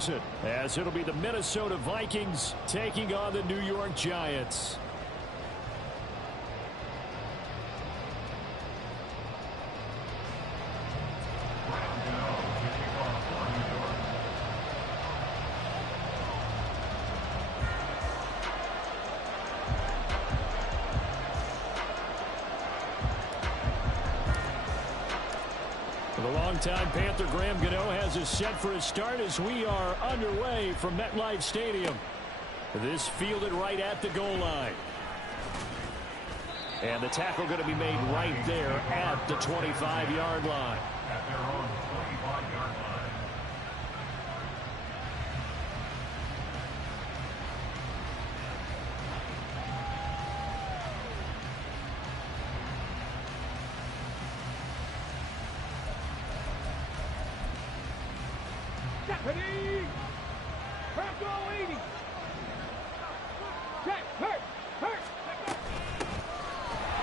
season, as it'll be the Minnesota Vikings taking on the New York Giants. The longtime Panther Graham Gano has us set for a start as we are underway from MetLife Stadium. This fielded right at the goal line. And the tackle going to be made right there at the 25-yard line. At their own 25-yard line.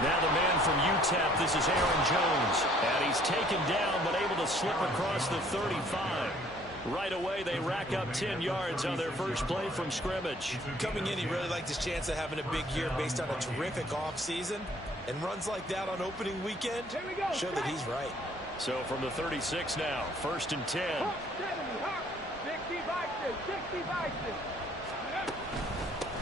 Now the man from UTEP, this is Aaron Jones. And he's taken down but able to slip across the 35. Right away, they rack up 10 yards on their first play from scrimmage. Coming in, he really liked his chance of having a big year based on a terrific offseason. And runs like that on opening weekend show that he's right. So from the 36 now, 1st and 10.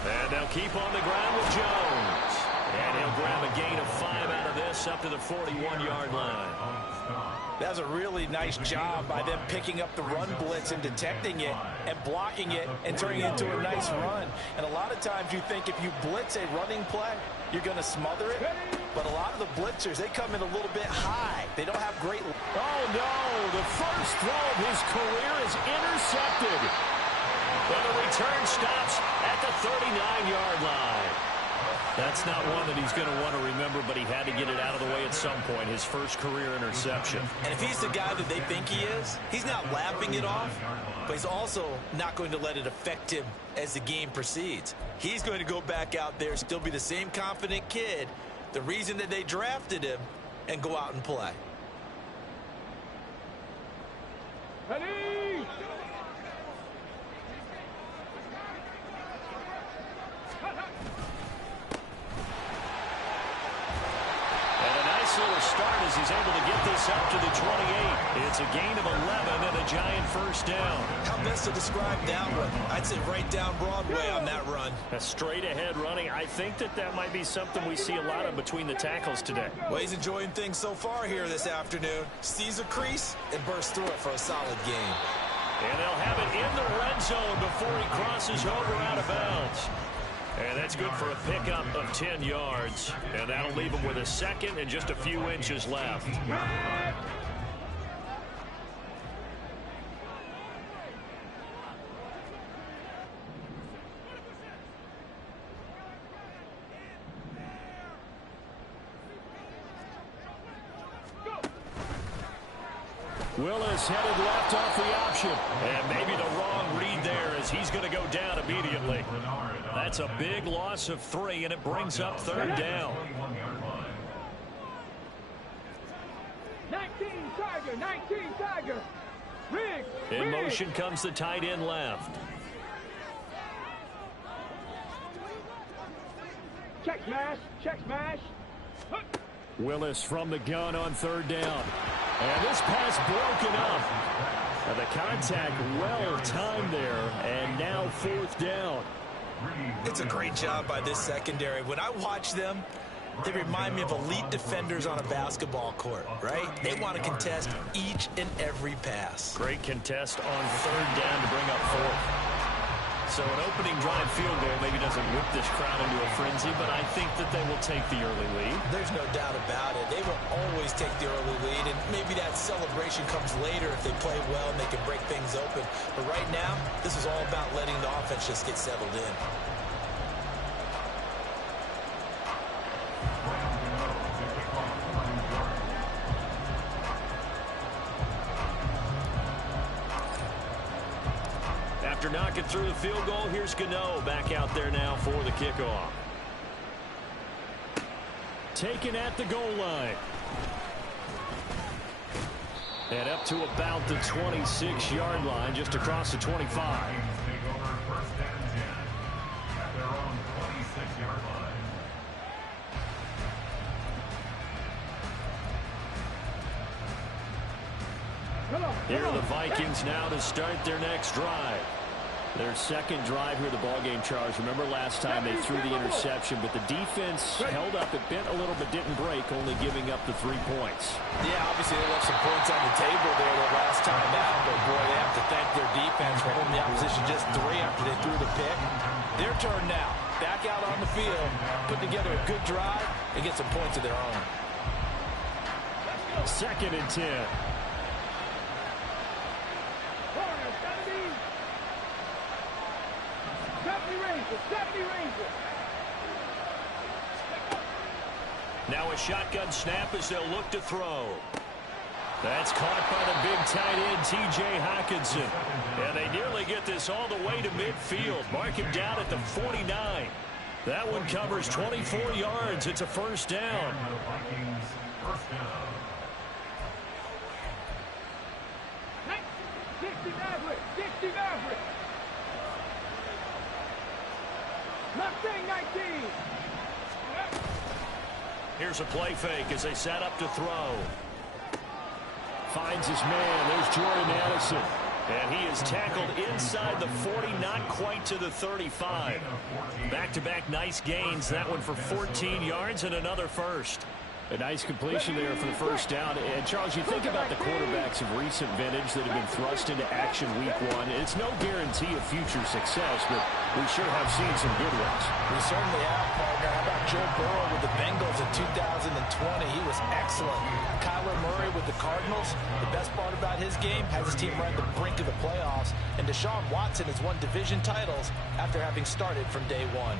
And they'll keep on the ground with Jones. And he'll grab a gain of 5 out of this up to the 41-yard line. That was a really nice job by them picking up the run blitz and detecting it and blocking it and turning it into a nice run. And a lot of times you think if you blitz a running play, you're going to smother it. But a lot of the blitzers, they come in a little bit high. They don't have great... Oh, no. The first throw of his career is intercepted. And the return stops at the 39-yard line. That's not one that he's going to want to remember, but he had to get it out of the way at some point, his first career interception. And if he's the guy that they think he is, he's not laughing it off, but he's also not going to let it affect him as the game proceeds. He's going to go back out there, still be the same confident kid, the reason that they drafted him, and go out and play. Ready? Little start as he's able to get this up to the 28. It's a gain of 11 and a giant first down. How best to describe that one? I'd say right down Broadway on that run. A straight ahead running. I think that might be something we see a lot of between the tackles today. Well, he's enjoying things so far here this afternoon. Sees a crease and bursts through it for a solid game. And they'll have it in the red zone before he crosses over out of bounds. And that's good for a pickup of 10 yards. And that'll leave him with a second and just a few inches left. Willis headed left off the option. And maybe the wrong read there as he's going to go down immediately. That's a big loss of 3, and it brings up 3rd down. 19 Tiger. Rig. In motion comes the tight end left. Check smash. Willis from the gun on 3rd down. And this pass broken up. And the contact well timed there, and now 4th down. It's a great job by this secondary. When I watch them, they remind me of elite defenders on a basketball court, right? They want to contest each and every pass. Great contest on 3rd down to bring up 4th. So an opening drive field goal maybe doesn't whip this crowd into a frenzy, but I think that they will take the early lead. There's no doubt about it. They will always take the early lead, and maybe that celebration comes later if they play well and they can break things open. But right now, this is all about letting the offense just get settled in. After knocking through the field goal, here's Gano back out there now for the kickoff. Taken at the goal line. And up to about the 26-yard line, just across the 25. Take over first down and 10 at their own 26-yard line. Here are the Vikings now to start their next drive. Their second drive here, the ballgame, Charles. Remember last time they threw the interception, but the defense held up. It bent a little but didn't break, only giving up the 3 points. Yeah, obviously they left some points on the table there the last time out, but boy, they have to thank their defense for holding the opposition just 3 after they threw the pick. Their turn now. Back out on the field, put together a good drive, and get some points of their own. Second and 10. Now a shotgun snap as they'll look to throw. That's caught by the big tight end, T.J. Hockenson. And they nearly get this all the way to midfield. Mark him down at the 49. That one covers 24 yards. It's a first down. Vikings first down. 60 Maverick! 60 Maverick! Mustang 19! Here's a play fake as they set up to throw. Finds his man. There's Jordan Addison. And he is tackled inside the 40, not quite to the 35. Back-to-back nice gains. That one for 14 yards and another first. A nice completion there for the first down. And, Charles, you think about the quarterbacks of recent vintage that have been thrust into action week 1. It's no guarantee of future success, but we sure have seen some good ones. We certainly have, partner. How about Joe Burrow with the Bengals in 2020? He was excellent. Kyler Murray with the Cardinals. The best part about his game, has his team right at the brink of the playoffs. And Deshaun Watson has won division titles after having started from day 1.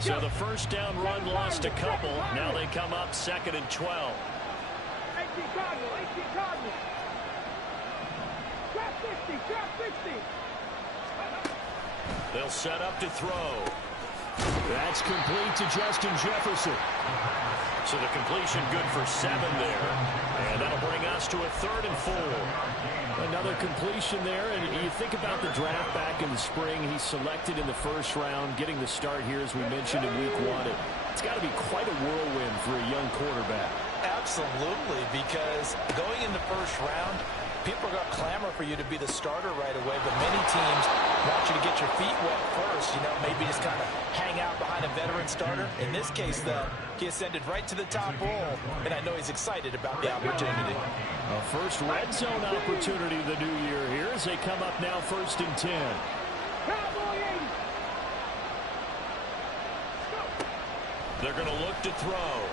So the first down run lost a couple. Now they come up second and 12. 18 Cardinal, 18 Cardinal. Trap 60, trap 60. They'll set up to throw. That's complete to Justin Jefferson. So the completion good for 7 there. And that'll bring us to a 3rd and 4. Another completion there, and you think about the draft back in the spring. He's selected in the first round, getting the start here, as we mentioned, in week 1. It's got to be quite a whirlwind for a young quarterback. Absolutely, because going in the first round, people are going to clamor for you to be the starter right away, but many teams want you to get your feet wet first, maybe just kind of hang out behind a veteran starter. In this case, though, he ascended right to the top role, and I know he's excited about the opportunity. A first red zone opportunity the new year here as they come up now 1st and 10. Cowboy 80. They're going to look to throw.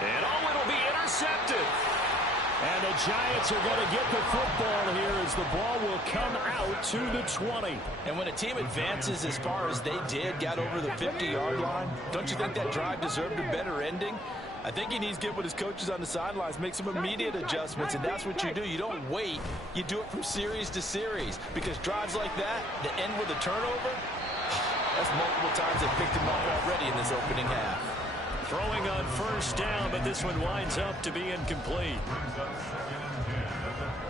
And it'll be intercepted. And the Giants are going to get the football here as the ball will come out to the 20. And when a team advances as far as they did, got over the 50-yard line, don't you think that drive deserved a better ending? I think he needs to get with his coaches on the sidelines, make some immediate adjustments, and that's what you do. You don't wait. You do it from series to series, because drives like that end with a turnover, that's multiple times they picked him up already in this opening half. Throwing on first down, but this one winds up to be incomplete.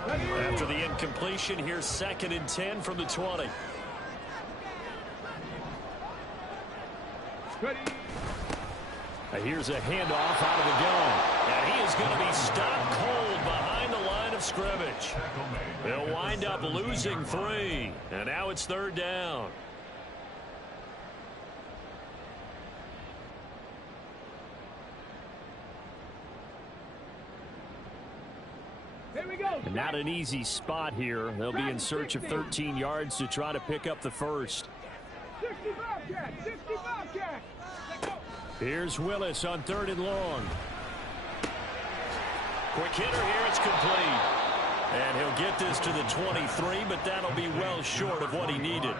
After the incompletion, here's 2nd and 10 from the 20. Here's a handoff out of the gun. And he is going to be stopped cold behind the line of scrimmage. They'll wind up losing 3. And now it's 3rd down. Here we go. Not an easy spot here. They'll be in search of 13 yards to try to pick up the first. 60 Bobcat, 60 Bobcat. Here's Willis on 3rd and long. Quick hitter here, it's complete. And he'll get this to the 23, but that'll be well short of what he needed.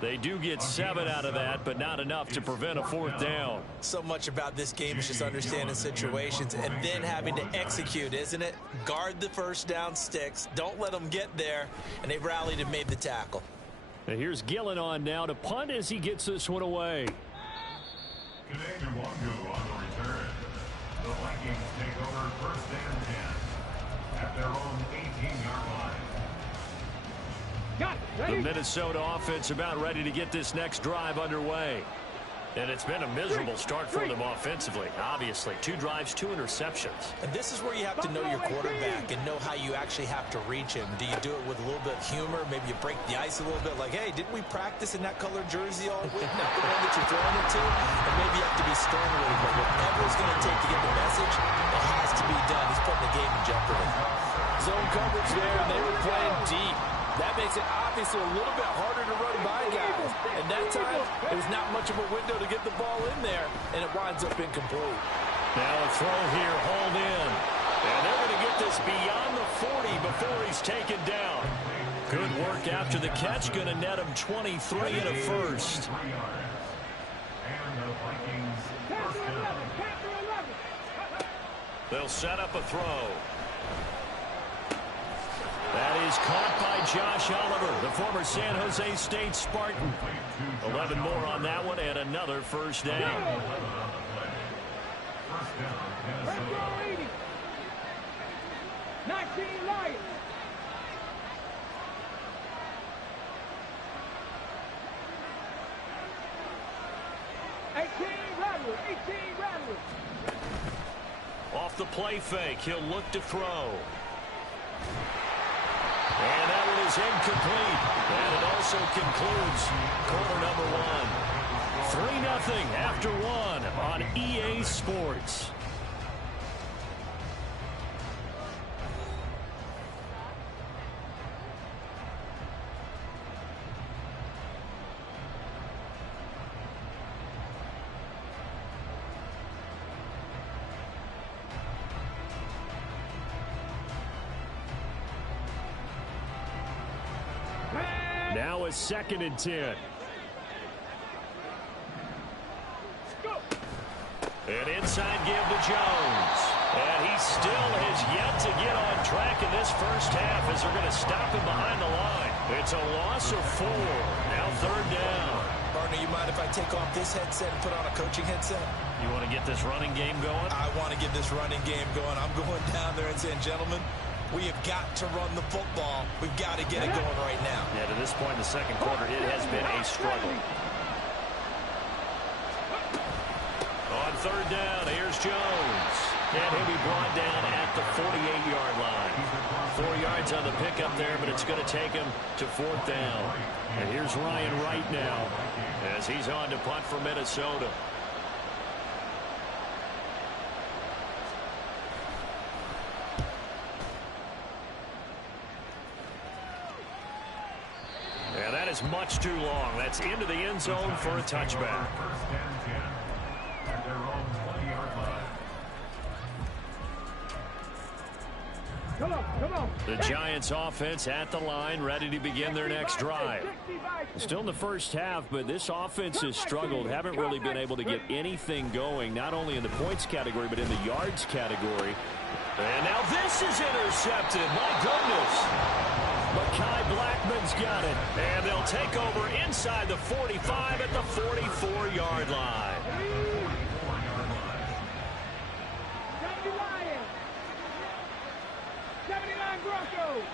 They do get 7 out of that, but not enough to prevent a 4th down. So much about this game is just understanding situations and then having to execute, isn't it? Guard the first down sticks. Don't let them get there. And they rallied and made the tackle. And here's Gillen on now to punt as he gets this one away. Wangu on the return. The Vikings take over first and 10 at their own 18-yard line. Got it. Ready? The Minnesota offense about ready to get this next drive underway. And it's been a miserable start for them offensively. Obviously, 2 drives, 2 interceptions. And this is where you have to know your quarterback and know how you actually have to reach him. Do you do it with a little bit of humor? Maybe you break the ice a little bit, like, hey, didn't we practice in that colored jersey all week? Not the one that you're throwing it to. And maybe you have to be stern with him. But whatever it's going to take to get the message, it has to be done. He's putting the game in jeopardy. Zone coverage there, and they were playing deep. That makes it obviously a little bit harder to run by guys. And that time, there's not much of a window to get the ball in there, and it winds up incomplete. Now a throw here, hauled in. And they're going to get this beyond the 40 before he's taken down. Good work after the catch, going to net him 23 and a first. And the Vikings first down. They'll set up a throw. That is caught by Josh Oliver, the former San Jose State Spartan. 11 more on that one and another first down. First down, Let's Minnesota. go, 80. 19 Lions. Off the play fake, he'll look to throw. And that one is incomplete. And it also concludes quarter number 1. 3-0 after 1 on EA Sports. Now a 2nd and 10. An inside give to Jones. And he still has yet to get on track in this first half as they're going to stop him behind the line. It's a loss of 4. Now 3rd down. Partner, you mind if I take off this headset and put on a coaching headset? You want to get this running game going? I want to get this running game going. I'm going down there and saying, gentlemen, we have got to run the football. We've got to get it going right now. Yeah, to this point in the second quarter, it has been a struggle. On 3rd down, here's Jones. And he'll be brought down at the 48-yard line. 4 yards on the pickup there, but it's going to take him to 4th down. And here's Ryan Wright now as he's on to punt for Minnesota. And that is much too long. That's into the end zone for a touchback. First and 10 at their own 20-yard line. Come on. The Giants offense at the line, ready to begin their next drive. Still in the first half, but this offense has struggled. Haven't really been able to get anything going, not only in the points category, but in the yards category. And now this is intercepted. My goodness. Mekhi Blackman's got it. And they'll take over inside the 45 at the 44-yard line. 70 Lions. 79 Broncos.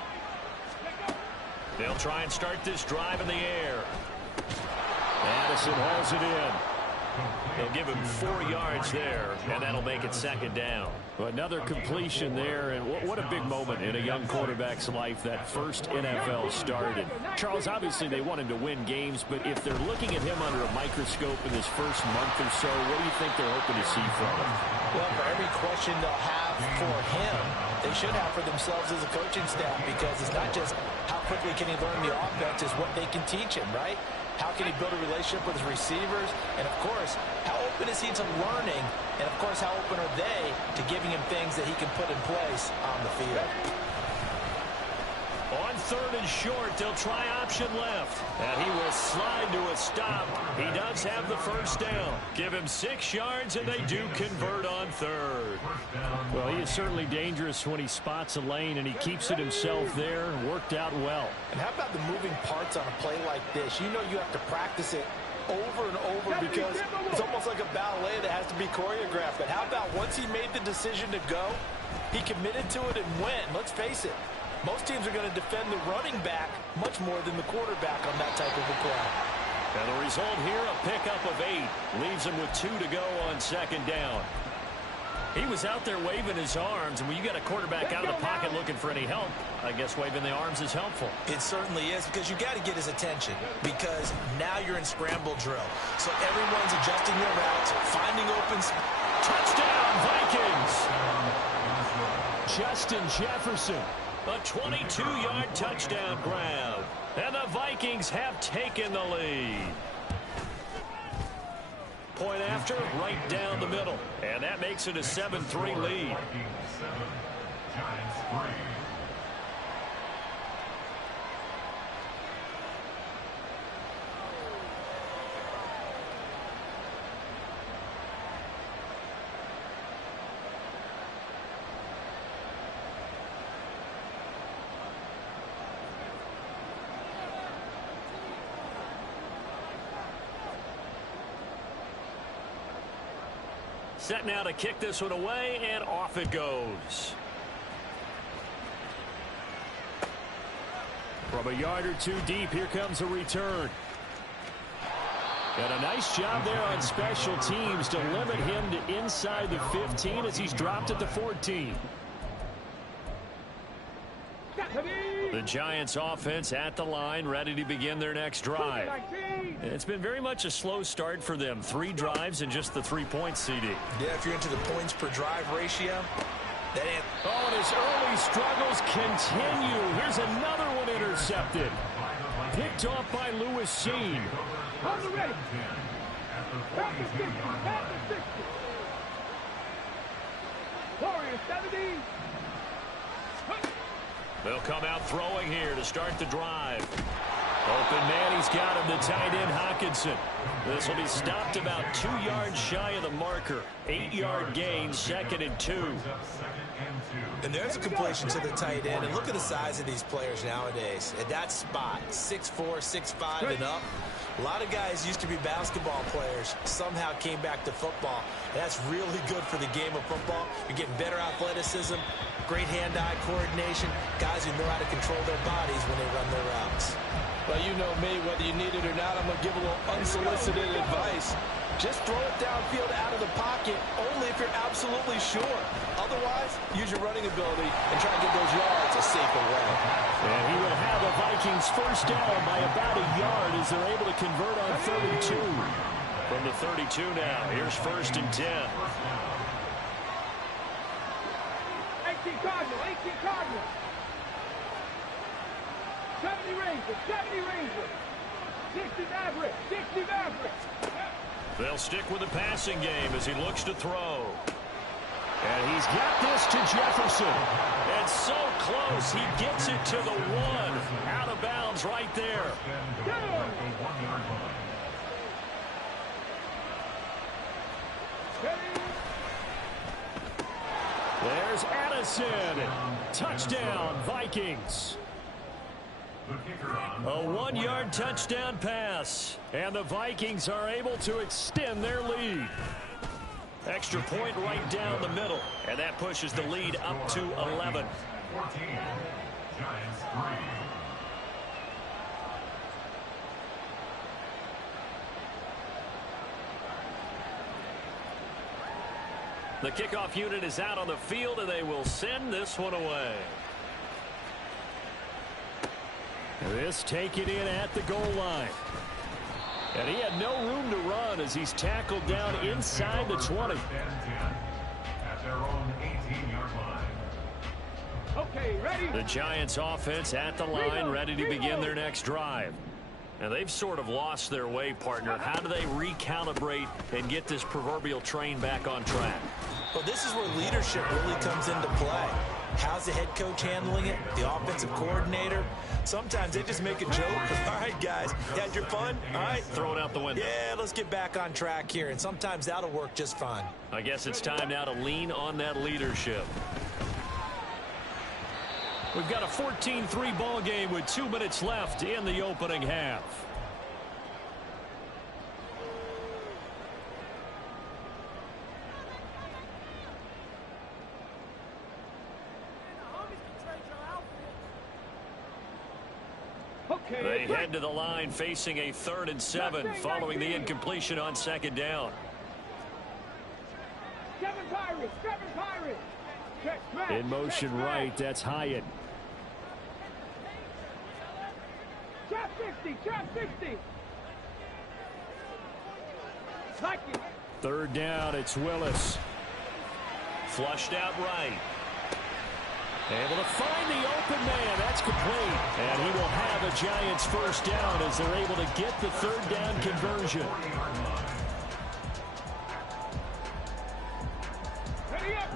They'll try and start this drive in the air. Addison hauls it in. They'll give him 4 yards there, and that'll make it 2nd down. Another completion there, and what a big moment in a young quarterback's life, that first NFL start. And Charles, obviously they want him to win games, but if they're looking at him under a microscope in this first month or so, what do you think they're hoping to see from him? Well, for every question they'll have for him, they should have for themselves as a coaching staff, because it's not just how quickly can he learn the offense, it's what they can teach him, right? How can he build a relationship with his receivers? And, of course, how open is he to learning? And, of course, how open are they to giving him things that he can put in place on the field? On 3rd and short, they'll try option left. And he will slide to a stop. He does have the first down. Give him 6 yards, and they do convert on 3rd. Well, he is certainly dangerous when he spots a lane, and he keeps it himself there and worked out well. And how about the moving parts on a play like this? You know you have to practice it over and over because it's almost like a ballet that has to be choreographed. But how about once he made the decision to go, he committed to it and went. Let's face it, most teams are going to defend the running back much more than the quarterback on that type of a play. And the result here, a pickup of 8. Leaves him with 2 to go on second down. He was out there waving his arms, and when you got a quarterback out of the pocket looking for any help, I guess waving the arms is helpful. It certainly is, because you got to get his attention, because now you're in scramble drill. So everyone's adjusting their routes, finding open. Touchdown, Vikings! Justin Jefferson, a 22-yard touchdown grab. And the Vikings have taken the lead. Point after, right down the middle. And that makes it a 7-3 lead. Giants 3. Set now to kick this one away, and off it goes. From a yard or two deep, here comes a return. And a nice job there on special teams to limit him to inside the 15 as he's dropped at the 14. The Giants offense at the line, ready to begin their next drive. It's been very much a slow start for them. 3 drives and just the 3 points, CD. Yeah, if you're into the points per drive ratio, that ain't... Oh, and his early struggles continue. Here's another one intercepted. Picked off by Lewis Seen. On the ready. Back to 60. Back to 60. Warriors 70. They'll come out throwing here to start the drive. Open man, he's got him, the tight end Hockenson. This will be stopped about 2 yards shy of the marker. 8-yard gain, 2nd and 2. And there's a completion to the tight end. And look at the size of these players nowadays. At that spot, 6'4", 6'5", and up. A lot of guys used to be basketball players, somehow came back to football. That's really good for the game of football. You're getting better athleticism, great hand-eye coordination, guys who know how to control their bodies when they run their routes. Well, you know me, whether you need it or not, I'm going to give a little unsolicited advice. Just throw it downfield out of the pocket, only if you're absolutely sure. Otherwise, use your running ability and try to get those yards a safer way. And he would have the Vikings first down by about a yard as they're able to convert on 32. From the 32 now, here's 1st and 10. 18 Cardinal, 18 Cardinal. 70 Rangers, 70 Rangers. 60 Maverick, 60 Maverick. They'll stick with the passing game as he looks to throw. And he's got this to Jefferson. And so close, he gets it to the 1. Out of bounds right there. There's Addison. Touchdown, Vikings. A 1-yard touchdown pass. And the Vikings are able to extend their lead. Extra point right down the middle. And that pushes the lead up to 11. 14. Giants 3. The kickoff unit is out on the field, and they will send this one away. This taken in at the goal line. And he had no room to run as he's tackled down inside the 20. At their own 18-yard line. Okay, ready? The Giants offense at the line, ready to begin their next drive. And they've sort of lost their way, partner. How do they recalibrate and get this proverbial train back on track? Well, this is where leadership really comes into play. How's the head coach handling it? The offensive coordinator? Sometimes they just make a joke. All right, guys, you had your fun? All right. Throw it out the window. Yeah, let's get back on track here. And sometimes that'll work just fine. I guess it's time now to lean on that leadership. We've got a 14-3 ball game with 2 minutes left in the opening half. They head to the line facing a 3rd and 7 following the incompletion on 2nd down. 7 Pirates, 7 Pirates. Check back. In motion right, that's Hyatt. Trap 60, trap 60. Like it. 3rd down, it's Willis. Flushed out right. Able to find the open man. That's complete. And he will have a Giants 1st down as they're able to get the 3rd down conversion. Ready up.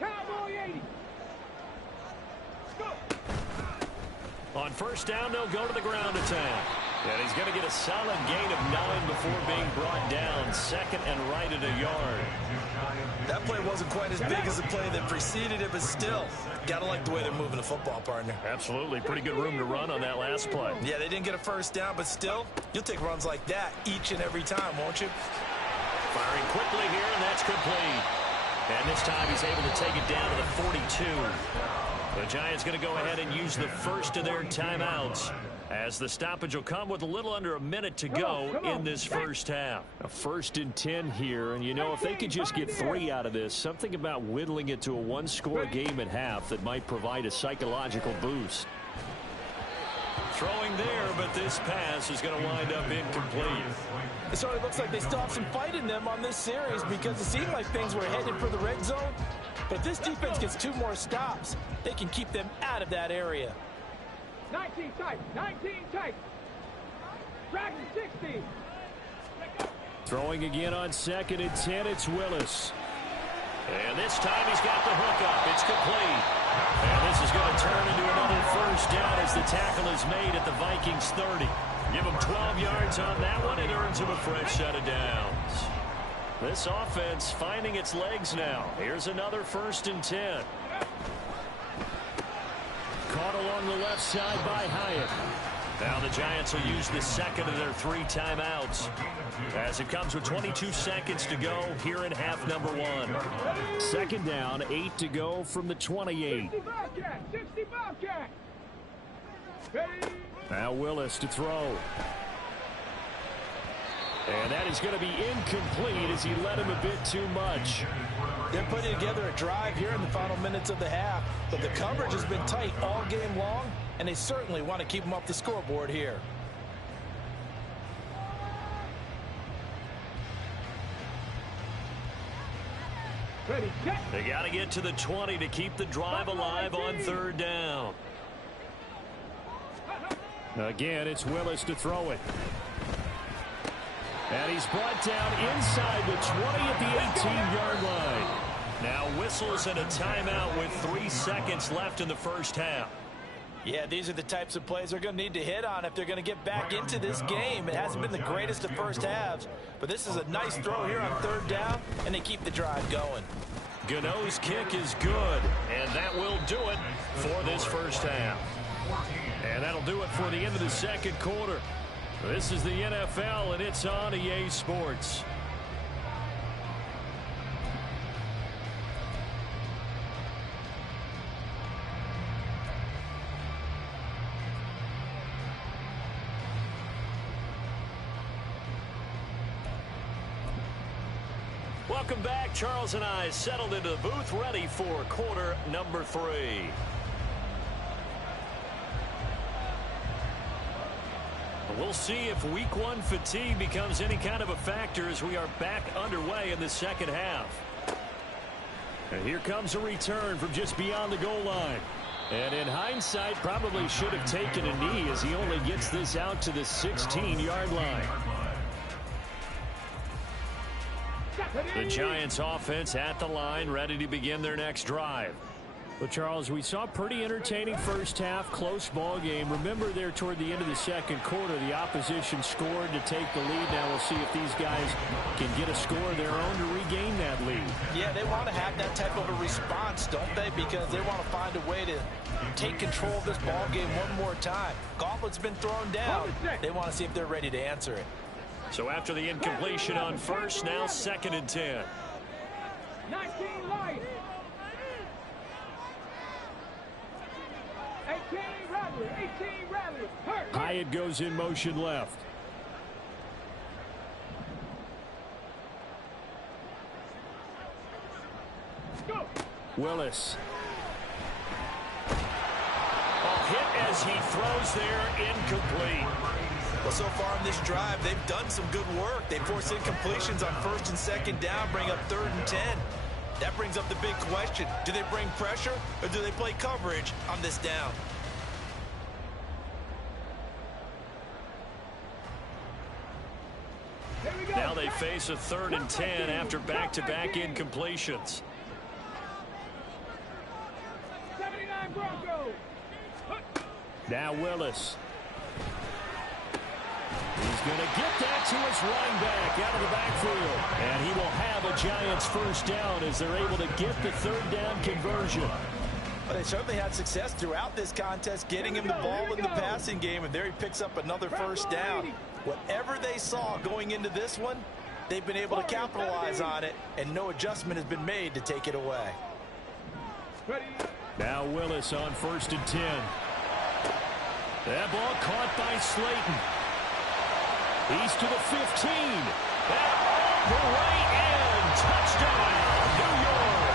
Cowboy 80. Go. On 1st down, they'll go to the ground attack. And he's going to get a solid gain of 9 before being brought down. 2nd and right at a yard. That play wasn't quite as big as the play that preceded it, but still, got to like the way they're moving the football, partner. Absolutely. Pretty good room to run on that last play. Yeah, they didn't get a 1st down, but still, you'll take runs like that each and every time, won't you? Firing quickly here, and that's complete. And this time he's able to take it down to the 42. The Giants going to go ahead and use the first of their timeouts, as the stoppage will come with a little under a minute to go in this 1st half. A 1st and 10 here, and you know, if they could just get 3 out of this, something about whittling it to a 1-score game at half that might provide a psychological boost. Throwing there, but this pass is going to wind up incomplete. It certainly looks like they still have some fight in them on this series, because it seemed like things were headed for the red zone. But if this defense gets 2 more stops, they can keep them out of that area. 19 tight, 19 tight. Dragon 60. Throwing again on 2nd and 10, it's Willis. And this time he's got the hook up. It's complete. And this is going to turn into another 1st down as the tackle is made at the Vikings 30. Give him 12 yards on that one. It earns him a fresh set of downs. This offense finding its legs now. Here's another 1st and 10. Caught along the left side by Hyatt. Now the Giants will use the 2nd of their 3 timeouts, as it comes with 22 seconds to go here in half number 1. 2nd down, 8 to go from the 28. 60 Bobcat, 60 Bobcat. Ready. Now Willis to throw. And that is going to be incomplete as he led him a bit too much. They're putting together a drive here in the final minutes of the half, but the coverage has been tight all game long, and they certainly want to keep them off the scoreboard here. Ready, set. They got to get to the 20 to keep the drive alive on 3rd down. Again, it's Willis to throw it. And he's brought down inside the 20 at the 18-yard line. Now whistles and a timeout with 3 seconds left in the 1st half. Yeah, these are the types of plays they're going to need to hit on if they're going to get back into this game. It hasn't been the greatest of 1st halves, but this is a nice throw here on 3rd down, and they keep the drive going. Gano's kick is good, and that will do it for this 1st half. And that'll do it for the end of the 2nd quarter. This is the NFL, and it's on EA Sports. Welcome back. Charles and I settled into the booth, ready for quarter number 3. We'll see if week 1 fatigue becomes any kind of a factor as we are back underway in the 2nd half. And here comes a return from just beyond the goal line. And in hindsight, probably should have taken a knee as he only gets this out to the 16-yard line. The Giants offense at the line, ready to begin their next drive. Well, Charles, we saw a pretty entertaining 1st half, close ball game. Remember there toward the end of the 2nd quarter, the opposition scored to take the lead. Now we'll see if these guys can get a score of their own to regain that lead. Yeah, they want to have that type of a response, don't they? Because they want to find a way to take control of this ball game one more time. Gauntlet's been thrown down. They want to see if they're ready to answer it. So after the incompletion on 1st, now 2nd and 10. 19 light. Hyatt goes in motion left. Willis. Hit as he throws there, incomplete. Well, so far in this drive, they've done some good work. They force incompletions on 1st and 2nd down, bring up 3rd and 10. That brings up the big question. Do they bring pressure or do they play coverage on this down? Now they face a 3rd and 10 after back-to-back incompletions. 79 Broncos. Now Willis. He's going to get that to his running back out of the backfield. And he will have a Giants first down as they're able to get the 3rd down conversion. Well, they certainly had success throughout this contest, getting him the ball in the passing game, and there he picks up another first down. Whatever they saw going into this one, they've been able to capitalize on it, and no adjustment has been made to take it away. Now Willis on 1st and 10. That ball caught by Slayton. He's to the 15. And all the way in. Touchdown, New York.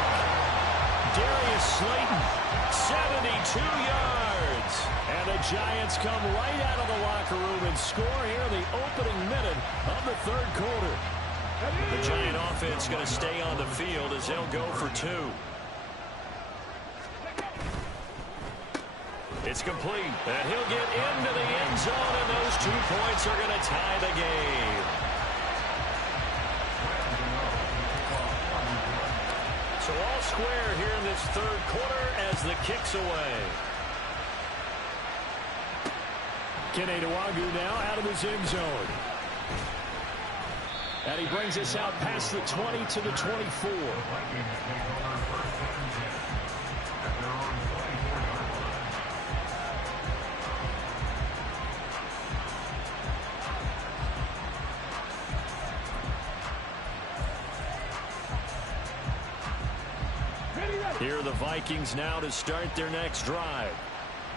Darius Slayton, 72 yards. And the Giants come right out of the locker room and score here in the opening minute of the 3rd quarter. The Giant offense going to stay on the field as they'll go for 2. It's complete, and he'll get into the end zone, and those 2 points are going to tie the game. So all square here in this 3rd quarter as the kick's away. Kene Nwangwu now out of his end zone. And he brings us out past the 20 to the 24. Here are the Vikings now to start their next drive.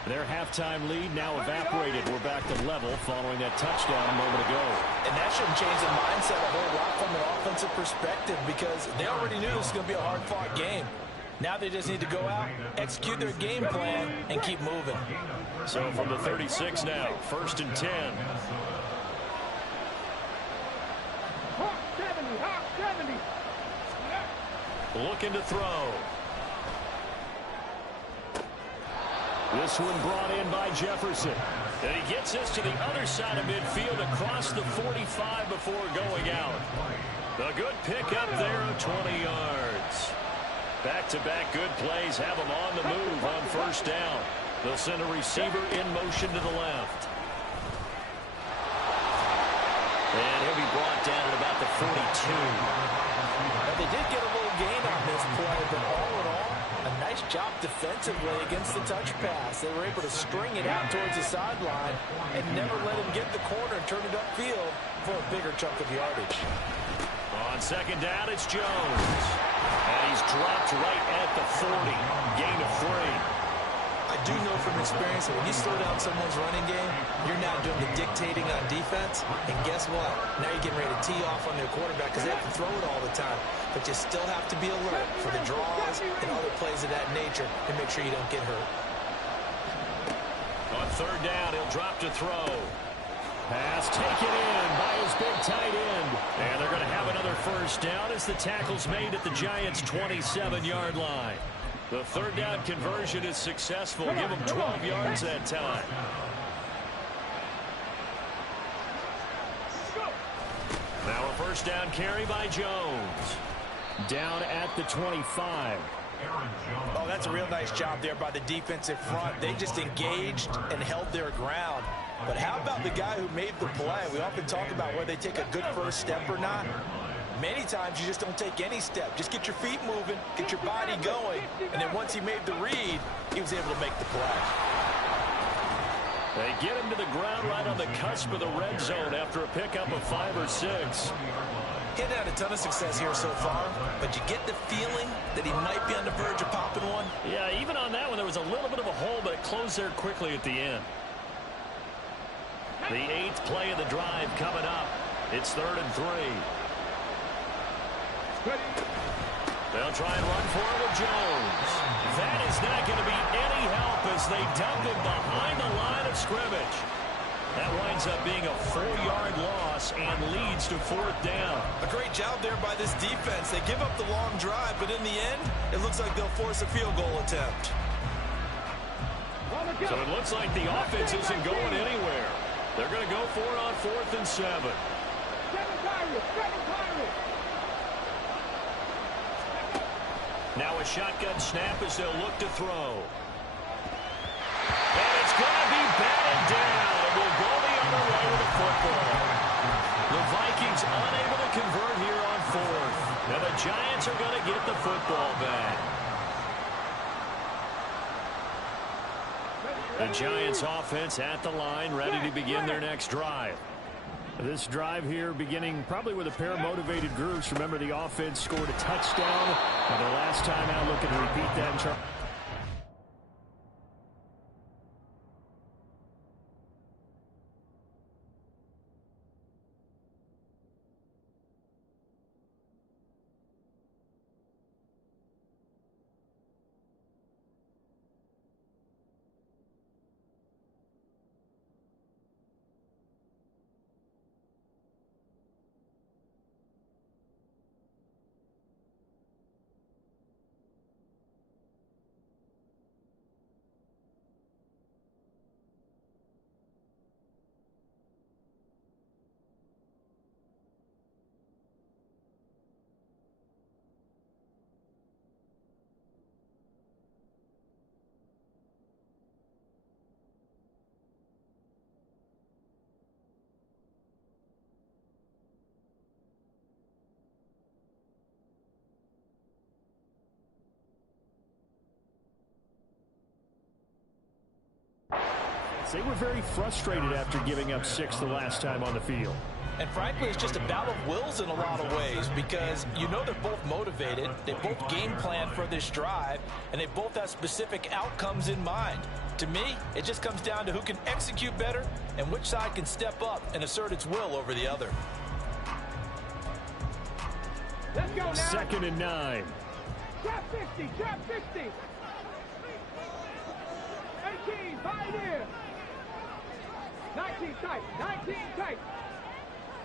Their halftime lead now evaporated. We're back to level following that touchdown a moment ago. And that shouldn't change the mindset a whole lot from an offensive perspective because they already knew this was going to be a hard-fought game. Now they just need to go out, execute their game plan, and keep moving. So from the 36 now, 1st and 10. Hawk 70, Hawk 70. Looking to throw. This one brought in by Jefferson. And he gets us to the other side of midfield across the 45 before going out. A good pickup there of 20 yards. Back-to-back good plays have them on the move on 1st down. They'll send a receiver in motion to the left. And he'll be brought down at about the 42. Now, they did get a little gain on this play, but all in all, a nice job defensively against the touch pass. They were able to string it out towards the sideline and never let him get the corner and turn it upfield for a bigger chunk of yardage. On 2nd down, it's Jones. And he's dropped right at the 40. Gain of 3. I do know from experience that when you slow down someone's running game, you're now doing the dictating on defense. And guess what? Now you're getting ready to tee off on their quarterback because they have to throw it all the time. But you still have to be alert for the draws and other plays of that nature to make sure you don't get hurt. On 3rd down, he'll drop to throw. Pass taken in by his big tight end. And they're going to have another first down as the tackle's made at the Giants' 27-yard line. The 3rd down conversion is successful. Give them 12 yards that time. Now a 1st down carry by Jones. Down at the 25. Oh, that's a real nice job there by the defensive front. They just engaged and held their ground. But how about the guy who made the play? We often talk about whether they take a good first step or not. Many times you just don't take any step. Just get your feet moving, get your body going, and then once he made the read, he was able to make the play. They get him to the ground right on the cusp of the red zone after a pickup of 5 or 6. He hadn't had a ton of success here so far, but you get the feeling that he might be on the verge of popping one. Yeah, even on that one, there was a little bit of a hole, but it closed there quickly at the end. The 8th play of the drive coming up. It's 3rd and 3. They'll try and run for it with Jones. That is not going to be any help as they dump him behind the line of scrimmage. That winds up being a 4-yard loss and leads to 4th down. A great job there by this defense. They give up the long drive, but in the end, it looks like they'll force a field goal attempt. So it looks like the offense isn't going anywhere. They're going to go for it on 4th and 7. Now a shotgun snap as they'll look to throw. And it's going to be batted down. And we'll go the other way with the football. The Vikings unable to convert here on 4th. Now the Giants are going to get the football back. The Giants offense at the line, ready to begin their next drive. This drive here beginning probably with a pair of motivated groups. Remember, the offense scored a touchdown. And the last time out, looking to repeat that. They were very frustrated after giving up 6 the last time on the field. And frankly, it's just a battle of wills in a lot of ways because you know they're both motivated, they both game plan for this drive, and they both have specific outcomes in mind. To me, it just comes down to who can execute better and which side can step up and assert its will over the other. Let's go now. 2nd and 9. Trap 50, trap 50. 18, fight in. 19 tight, 19 tight.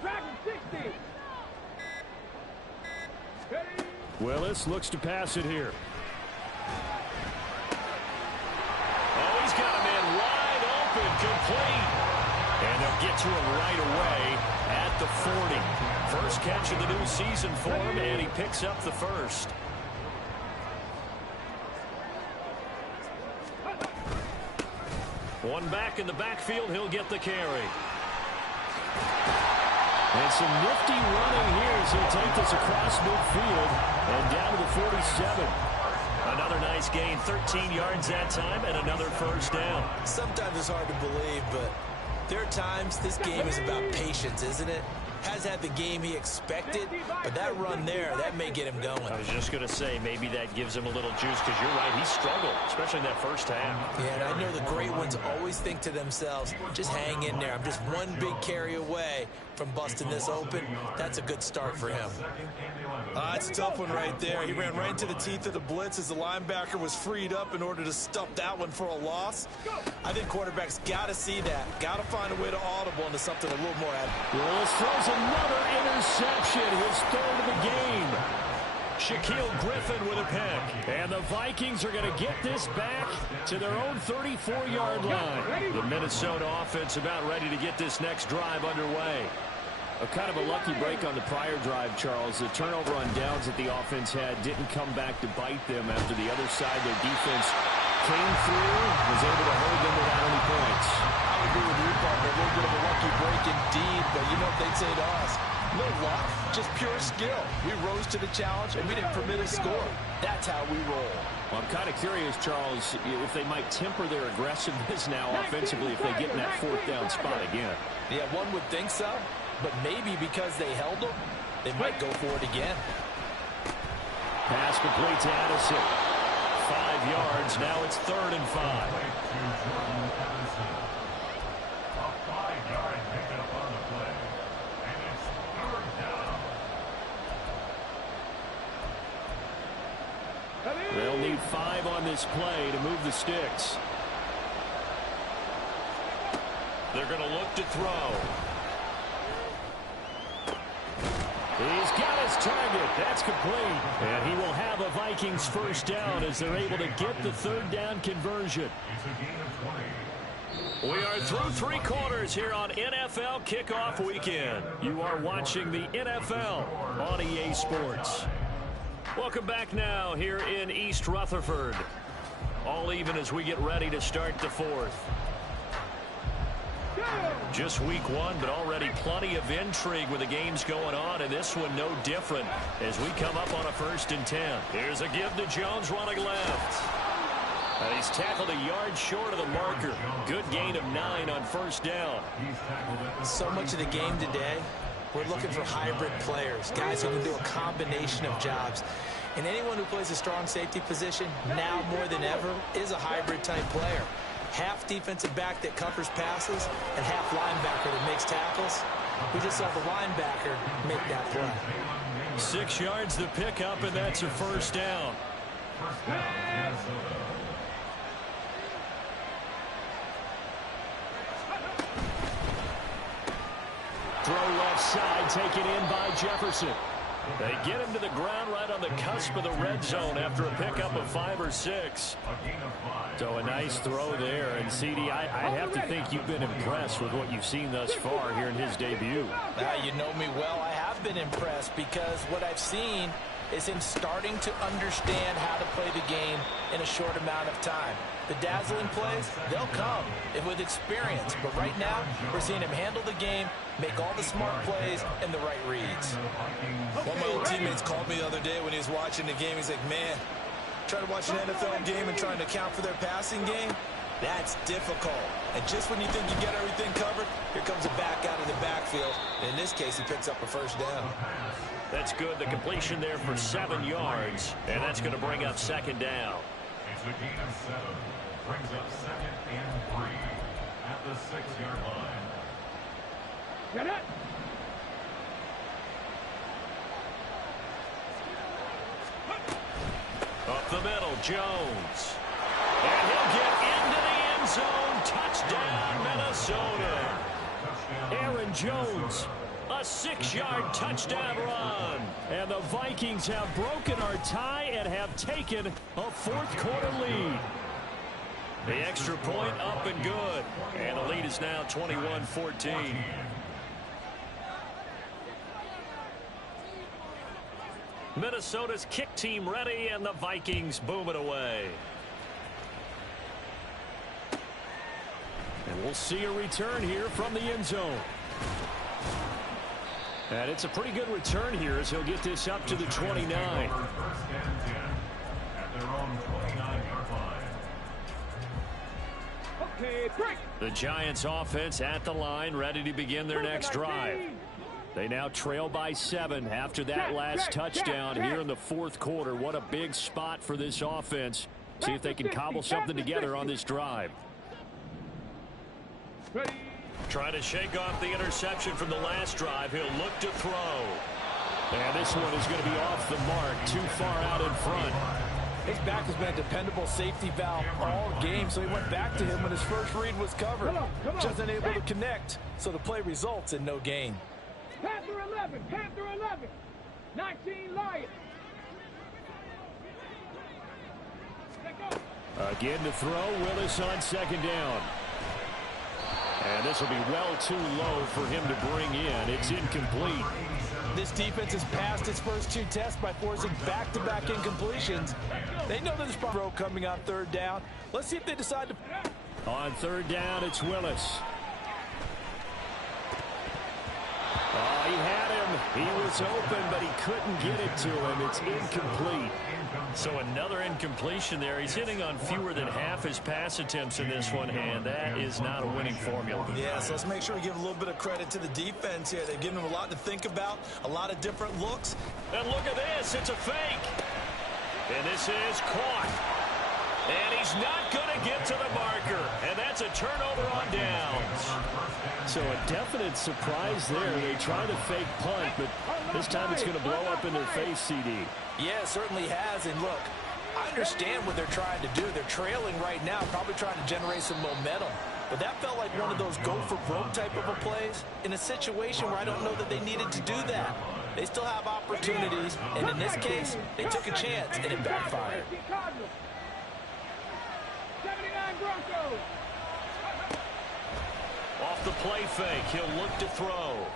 Dragon 60. Ready? Willis looks to pass it here. Oh, he's got a man wide open, complete. And they'll get to him right away at the 40. First catch of the new season for him, and he picks up the first. One back in the backfield, he'll get the carry. And some nifty running here as he'll take this across midfield and down to the 47. Another nice gain, 13 yards that time, and another first down. Sometimes it's hard to believe, but there are times this game is about patience, isn't it? Has had the game he expected, but that run there, that may get him going. I was just going to say, maybe that gives him a little juice, because you're right, he struggled, especially in that first half. Yeah, and I know the great ones always think to themselves, just hang in there. I'm just one big carry away from busting this open. That's a good start for him. That's a tough one right there. He ran right into the teeth of the blitz as the linebacker was freed up in order to stuff that one for a loss. I think quarterbacks got to see that. Got to find a way to audible into something a little more adequate. Willis throws another interception, his 3rd of the game. Shaquille Griffin with a pick. And the Vikings are going to get this back to their own 34-yard line. The Minnesota offense about ready to get this next drive underway. A kind of a lucky break on the prior drive, Charles. The turnover on downs that the offense had didn't come back to bite them after the other side. Their defense came through, was able to hold them without any points. I agree with you, partner. A little bit of a lucky break indeed, but you know what they'd say to us? No luck, just pure skill. We rose to the challenge, and we didn't permit a score. That's how we roll. Well, I'm kind of curious, Charles, if they might temper their aggressiveness now offensively if they get in that 4th down spot again. Yeah, one would think so, but maybe because they held them, they might go for it again. Pass complete to Addison. 5 yards, now it's 3rd and 5. A 5-yard up on the play. And it's third down. They'll need 5 on this play to move the sticks. They're going to look to throw. He's got his target. That's complete. And he will have a Vikings first down as they're able to get the third down conversion. It's a gain of 20. We are through 3 quarters here on NFL Kickoff Weekend. You are watching the NFL on EA Sports. Welcome back now here in East Rutherford. All even as we get ready to start the 4th. Just week 1, but already plenty of intrigue with the games going on, and this one no different as we come up on a 1st and 10. Here's a give to Jones running left. He's tackled a yard short of the marker. Good gain of 9 on 1st down. So much of the game today, we're looking for hybrid players, guys who can do a combination of jobs. And anyone who plays a strong safety position, now more than ever, is a hybrid type player. Half defensive back that covers passes and half linebacker that makes tackles. We just saw the linebacker make that play. 6 yards to pick up, and that's a 1st down. Throw left side, taken in by Jefferson. They get him to the ground right on the cusp of the red zone after a pickup of 5 or 6. So a nice throw there. And, CD, I have to think you've been impressed with what you've seen thus far here in his debut. You know me well. I have been impressed because what I've seen is him starting to understand how to play the game in a short amount of time. The dazzling plays, they'll come with experience. But right now, we're seeing him handle the game, make all the smart plays, and the right reads. One of my old teammates called me the other day when he was watching the game. He's like, man, trying to watch an NFL game and trying to account for their passing game, that's difficult. And just when you think you get everything covered, here comes a back out of the backfield. And in this case, he picks up a 1st down. That's good. The completion there for 7 yards. And that's going to bring up 2nd down. It's a gain of 7. Brings up 2nd and 3 at the 6-yard line. Get it! Up the middle, Jones. And he'll get into the end zone. Touchdown, Minnesota. Aaron Jones, a 6-yard touchdown run. And the Vikings have broken our tie and have taken a 4th quarter lead. The extra point up and good. And the lead is now 21-14. Minnesota's kick team ready, and the Vikings boom it away. And we'll see a return here from the end zone. And it's a pretty good return here as he'll get this up to the 29. First and 10 at their own 29-yard line. Okay, break. The Giants offense at the line, ready to begin their next drive. They now trail by 7 after that last touchdown here in the 4th quarter. What a big spot for this offense. See if they can cobble something together on this drive. Ready. Trying to shake off the interception from the last drive. He'll look to throw. And this one is going to be off the mark, too far out in front. His back has been a dependable safety valve all game, so he went back to him when his first read was covered. Come on. Just unable to connect, so the play results in no gain. Panther 11, Panther 11, 19 Lions. Again to throw, Willis on 2nd down. And this will be well too low for him to bring in. It's incomplete. This defense has passed its first 2 tests by forcing back-to-back incompletions. They know there's a throw coming on 3rd down. Let's see if they decide to... On 3rd down, it's Willis. Oh, he had him. He was open, but he couldn't get it to him. It's incomplete. So another incompletion there. He's hitting on fewer than half his pass attempts in this one, and that is not a winning formula. Yeah, so let's make sure we give a little bit of credit to the defense here. They've given him a lot to think about, a lot of different looks. And look at this. It's a fake. And this is caught. And he's not going to get to the marker. And that's a turnover on downs. So a definite surprise there. They try to fake punt, but this time it's going to blow up in their face, CD. Yeah, it certainly has. And look, I understand what they're trying to do. They're trailing right now, probably trying to generate some momentum. But that felt like one of those go-for-broke type of a plays in a situation where I don't know that they needed to do that. They still have opportunities, and in this case, they took a chance, and it backfired. 79 Broncos. Off the play fake, he'll look to throw.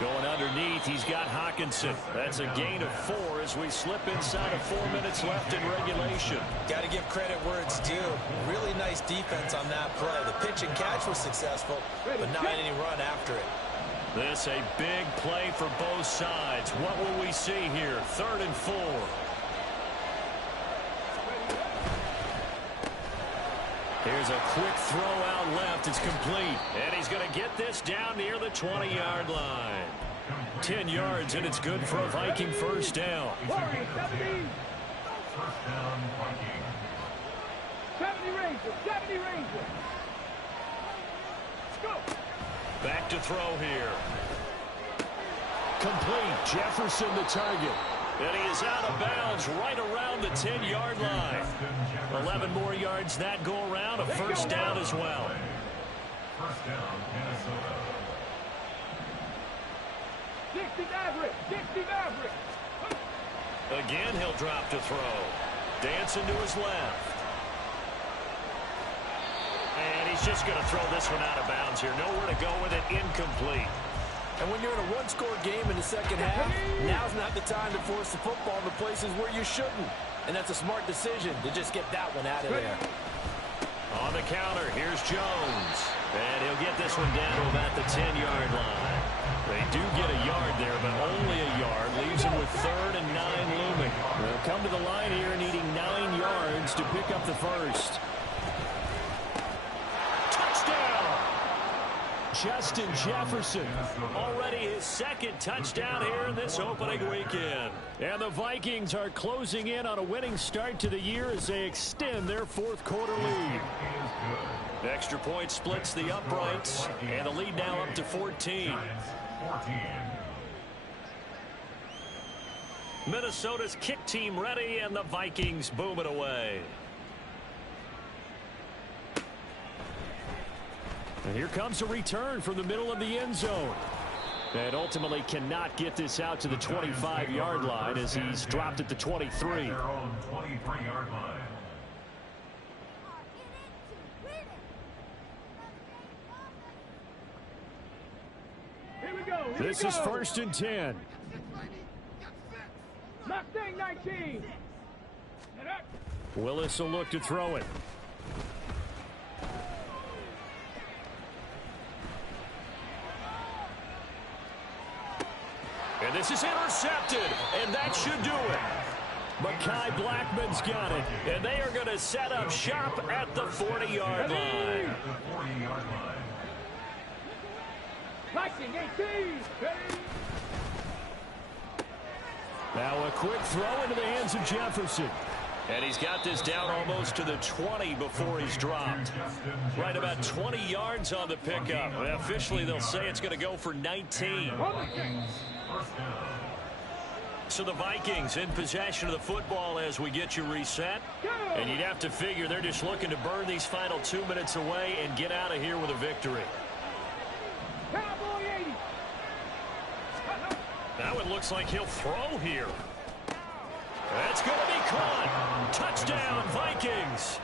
Going underneath, he's got Hawkinson. That's a gain of 4 as we slip inside of 4 minutes left in regulation. Got to give credit where it's due. Really nice defense on that play. The pitch and catch was successful, but not any run after it. This a big play for both sides. What will we see here? 3rd and 4. Here's a quick throw out left. It's complete. And he's going to get this down near the 20-yard line. 10 yards, and it's good for a Viking first down. 70 Rangers. 70 Rangers. Let's go. Back to throw here. Complete. Jefferson the target. And he is out of bounds right around the 10-yard line. 11 more yards that go around. A first down as well. First down, Minnesota. 60 Maverick. 60 Maverick. Again, he'll drop to throw. Dancing to his left. And he's just going to throw this one out of bounds here. Nowhere to go with it. Incomplete. And when you're in a one-score game in the second half, now's not the time to force the football in the places where you shouldn't. And that's a smart decision to just get that one out of there. On the counter, here's Jones. And he'll get this one down to about the 10-yard line. They do get a yard there, but only a yard. Leaves him with 3rd and 9 looming. They'll come to the line here needing 9 yards to pick up the first. Justin Jefferson. Already his 2nd touchdown here in this opening weekend. And the Vikings are closing in on a winning start to the year as they extend their 4th quarter lead. Extra point splits the uprights, and the lead now up to 14. Minnesota's kick team ready, and the Vikings boom it away. And here comes a return from the middle of the end zone. And ultimately cannot get this out to the 25-yard line as he's dropped at the 23. Their own 23-yard line. Here we go. This is 1st and 10. Mustang 19. Willis will look to throw it. And this is intercepted, and that should do it. Mekhi Blackman's got it. And they are going to set up shop at the 40-yard line. Mustang 18. Now a quick throw into the hands of Jefferson. And he's got this down almost to the 20 before he's dropped. Right about 20 yards on the pickup. Officially, they'll say it's going to go for 19. So the Vikings in possession of the football as we get you reset. And you'd have to figure they're just looking to burn these final 2 minutes away and get out of here with a victory. Cowboy 80. Now it looks like he'll throw here. That's going to be caught. Touchdown, Vikings.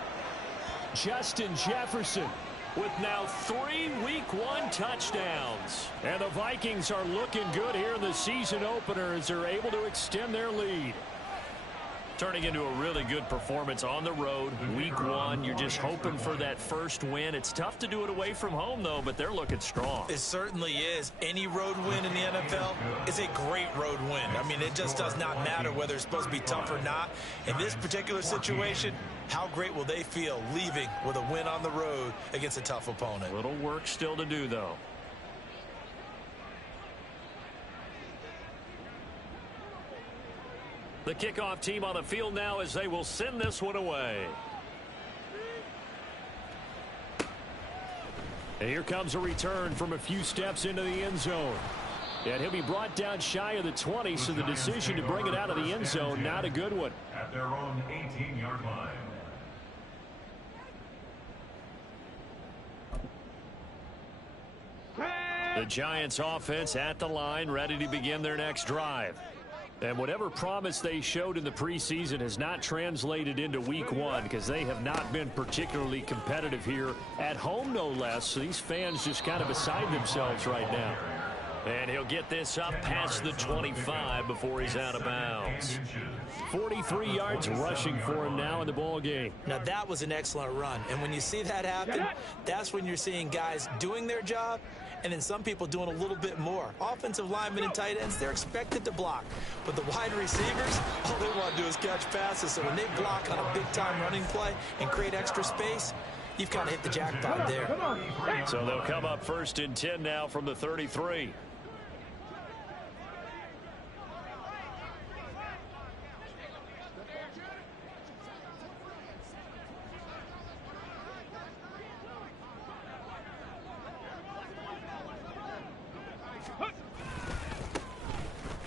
Justin Jefferson with now 3 Week 1 touchdowns. And the Vikings are looking good here in the season opener as they're able to extend their lead. Turning into a really good performance on the road. Week 1, you're just hoping for that first win. It's tough to do it away from home, though, but they're looking strong. It certainly is. Any road win in the NFL is a great road win. I mean, it just does not matter whether it's supposed to be tough or not. In this particular situation, how great will they feel leaving with a win on the road against a tough opponent? Little work still to do, though. The kickoff team on the field now as they will send this one away. And here comes a return from a few steps into the end zone. And he'll be brought down shy of the 20, so the decision to bring it out of the end zone, not a good one. At their own 18-yard line. The Giants offense at the line, ready to begin their next drive. And whatever promise they showed in the preseason has not translated into week one, because they have not been particularly competitive here at home, no less. So these fans just kind of beside themselves right now. And he'll get this up past the 25 before he's out of bounds. 43 yards rushing for him now in the ball game. Now that was an excellent run. And when you see that happen, that's when you're seeing guys doing their job and then some people doing a little bit more. Offensive linemen and tight ends, they're expected to block. But the wide receivers, all they want to do is catch passes. So when they block on a big-time running play and create extra space, you've kind of hit the jackpot there. So they'll come up 1st and 10 now from the 33.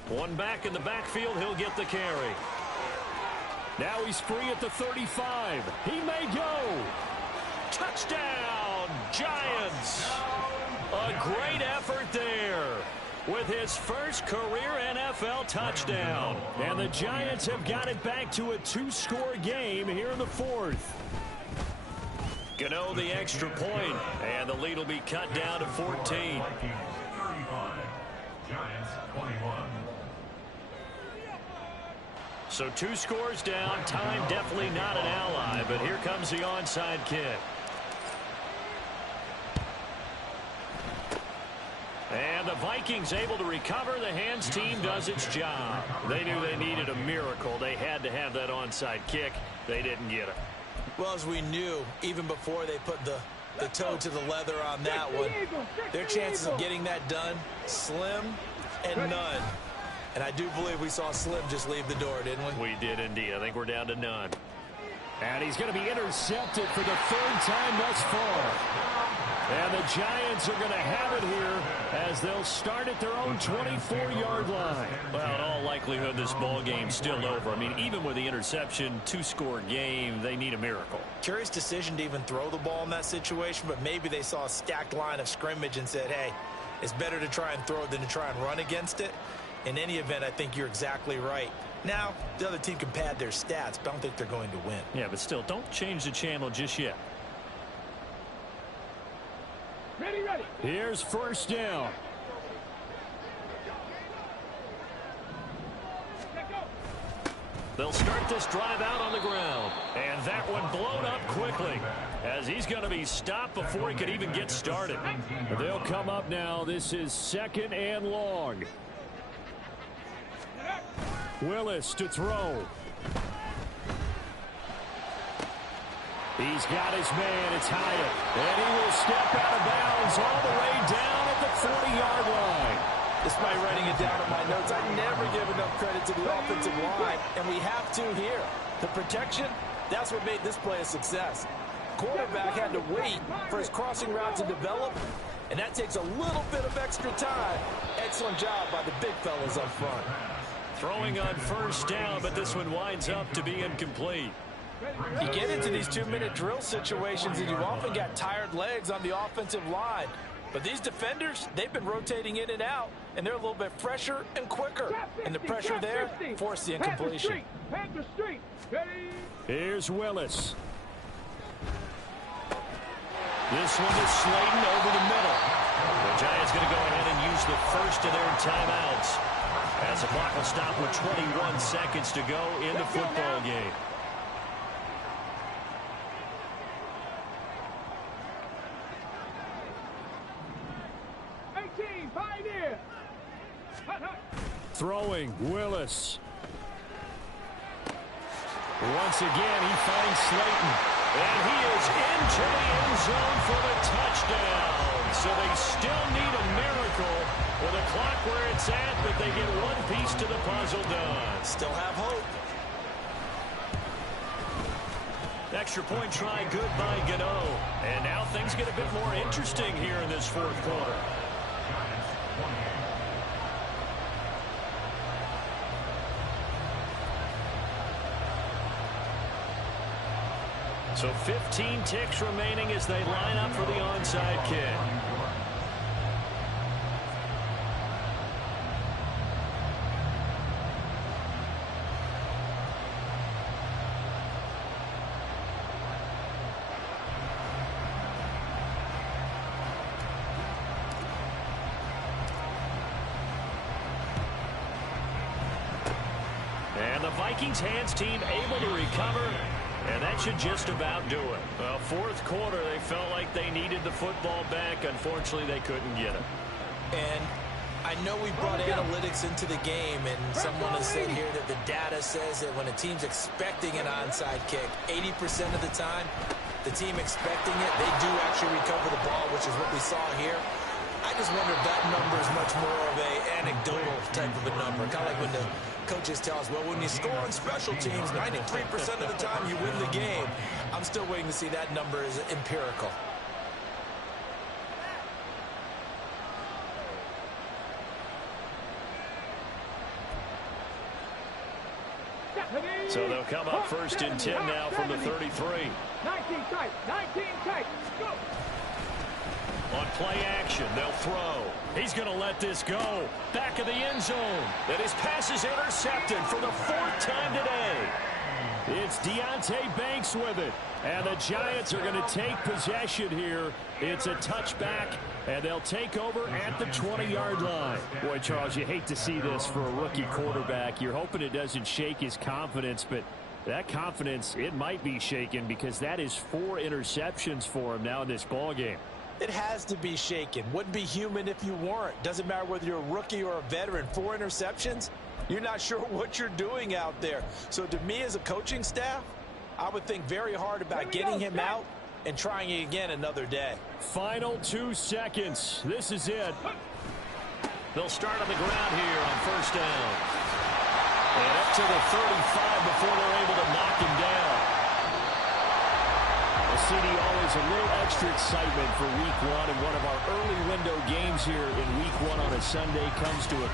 One back in the backfield, he'll get the carry. Now he's free at the 35. He may go. Touchdown, Giants. A great effort there with his first career NFL touchdown. And the Giants have got it back to a 2-score game here in the 4th. Gano the extra point, and the lead will be cut down to 14. 35. Giants 21. So 2 scores down. Time definitely not an ally, but here comes the onside kick. And the Vikings able to recover. The hands team does its job. They knew they needed a miracle. They had to have that onside kick. They didn't get it. Well, as we knew, even before they put the toe to the leather on that one, their chances of getting that done, slim and none. And I do believe we saw Slim just leave the door, didn't we? We did indeed. I think we're down to none. And he's going to be intercepted for the 3rd time thus far. And the Giants are going to have it here as they'll start at their own 24-yard line. Well, in all likelihood, this ball game's still over. I mean, even with the interception, 2-score game, they need a miracle. Curious decision to even throw the ball in that situation, but maybe they saw a stacked line of scrimmage and said, hey, it's better to try and throw it than to try and run against it. In any event, I think you're exactly right. Now, the other team can pad their stats, but I don't think they're going to win. Yeah, but still, don't change the channel just yet. Ready. Here's 1st down. They'll start this drive out on the ground. And that one blown up quickly as he's going to be stopped before he could even get started. They'll come up now. This is 2nd and long. Willis to throw. He's got his man. It's Hyatt. And he will step out of bounds all the way down at the 40-yard line. Despite writing it down in my notes, I never give enough credit to the offensive line, and we have to here. The protection, that's what made this play a success. Quarterback had to wait for his crossing route to develop, and that takes a little bit of extra time. Excellent job by the big fellas up front. Throwing on 1st down, but this one winds up to be incomplete. You get into these 2-minute drill situations, and you often got tired legs on the offensive line. But these defenders, they've been rotating in and out, and they're a little bit fresher and quicker. And the pressure there forced the incompletion. Here's Willis. This one is Slayton over the middle. The Giants going to go ahead and use the first of their timeouts, as the clock will stop with 21 seconds to go in the football game. Throwing, Willis. Once again, he finds Slayton. And he is into the end zone for the touchdown. So they still need a miracle with the clock where it's at, but they get one piece to the puzzle done. Still have hope. Extra point try good by Gano. And now things get a bit more interesting here in this fourth quarter. So 15 ticks remaining as they line up for the onside kick. And the Vikings hands team able to recover. And that should just about do it. Well, fourth quarter, they felt like they needed the football back. Unfortunately, they couldn't get it. And I know we brought analytics into the game, and someone has said here that the data says that when a team's expecting an onside kick, 80% of the time, the team expecting it, they do actually recover the ball, which is what we saw here. I just wonder if that number is much more of an anecdotal type of a number. Kind of like when the coaches tell us, well, when you score on special teams, 93% of the time you win the game. I'm still waiting to see that number is empirical. So they'll come up first and 10 now from the 33. 19 tight, 19 tight, go! On play action, they'll throw. He's going to let this go. Back of the end zone. And his pass is intercepted for the fourth time today. It's Deonte Banks with it. And the Giants are going to take possession here. It's a touchback, and they'll take over at the 20-yard line. Boy, Charles, you hate to see this for a rookie quarterback. You're hoping it doesn't shake his confidence, but that confidence, it might be shaken because that is 4 interceptions for him now in this ballgame. It has to be shaken. Wouldn't be human if you weren't. Doesn't matter whether you're a rookie or a veteran. 4 interceptions, you're not sure what you're doing out there. So to me as a coaching staff, I would think very hard about getting him out and trying it again another day. Final 2 seconds. This is it. They'll start on the ground here on first down. And up to the 35 before they're able to knock him down. CD, always a little extra excitement for week 1, and one of our early window games here in week 1 on a Sunday comes to a